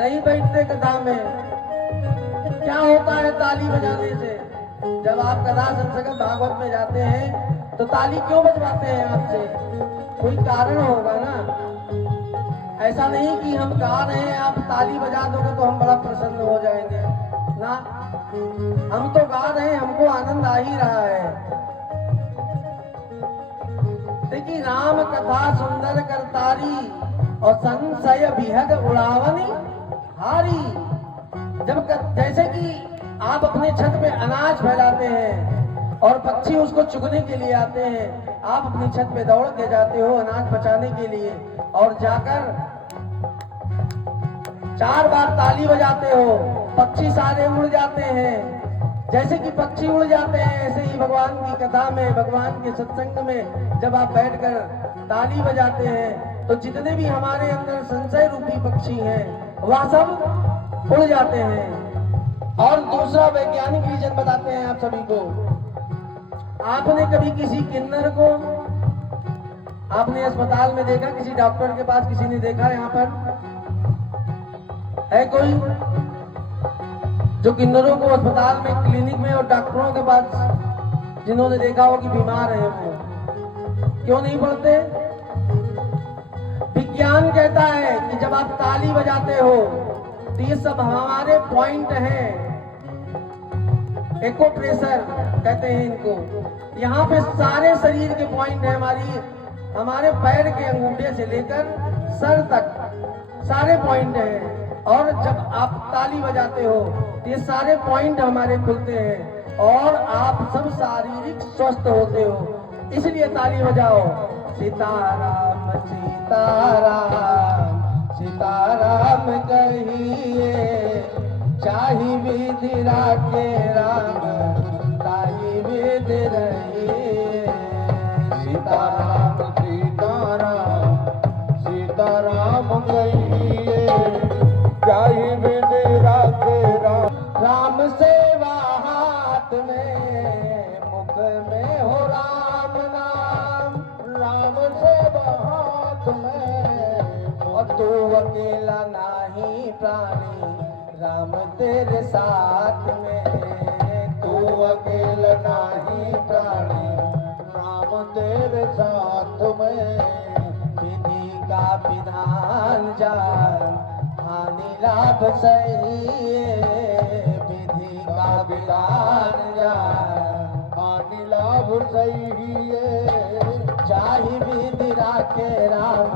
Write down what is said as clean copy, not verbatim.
नहीं बैठते कथा में। क्या होता है ताली बजाने से? जब आप कथा संसर्ग भागवत में जाते हैं तो ताली क्यों बजवाते हैं आपसे? कोई कारण होगा ना। ऐसा नहीं कि हम गा रहे हैं आप ताली बजा दोगे तो हम बड़ा प्रसन्न हो जाएंगे ना। हम तो गा रहे हैं, हमको आनंद आ ही रहा है। देखिए, राम कथा सुंदर करतारी और संशय विहग उड़ावनी हारी। जैसे कि आप अपने छत पे अनाज फैलाते हैं और पक्षी उसको चुगने के लिए आते हैं, आप अपनी छत पे दौड़ के जाते हो अनाज बचाने के लिए और जाकर 4 बार ताली बजाते हो, पक्षी सारे उड़ जाते हैं। जैसे कि पक्षी उड़ जाते हैं ऐसे ही भगवान की कथा में, भगवान के सत्संग में जब आप बैठकर ताली बजाते हैं तो जितने भी हमारे अंदर संशय रूपी पक्षी हैं वह सब उड़ जाते हैं। और दूसरा वैज्ञानिक रीजन बताते हैं आप सभी को। आपने कभी किसी किन्नर को आपने अस्पताल में देखा? किसी डॉक्टर के पास किसी ने देखा? यहाँ पर है कोई जो किन्नरों को अस्पताल में, क्लिनिक में और डॉक्टरों के पास जिन्होंने देखा हो कि बीमार है वो? क्यों नहीं पढ़ते? विज्ञान कहता है कि जब आप ताली बजाते हो तो ये सब हमारे पॉइंट हैं, एको प्रेशर कहते हैं इनको। यहाँ पे सारे शरीर के पॉइंट है, हमारे पैर के अंगूठे से लेकर सर तक सारे पॉइंट हैं। और जब आप ताली बजाते हो ये सारे पॉइंट हमारे खुलते हैं और आप सब शारीरिक स्वस्थ होते हो। इसलिए ताली बजाओ। सीताराम सीताराम सीताराम कहिए, चाही विधि राखे राम ताही विधि रहिए। सीताराम सीताराम सीताराम कहिए, चाही विधि राखे राम। राम सेवा हाथ में, मुख में हो राम नाम। राम सेवा हाथ में, और तू अकेला नाही प्राणी, राम तेरे साथ में। तू अकेला नाही प्राणी, राम तेरे साथ में। विधि का विधान जान, हानि लाभ सही। विधि का विधान जान, हानि लाभ सही है। चाही विधि राखे राम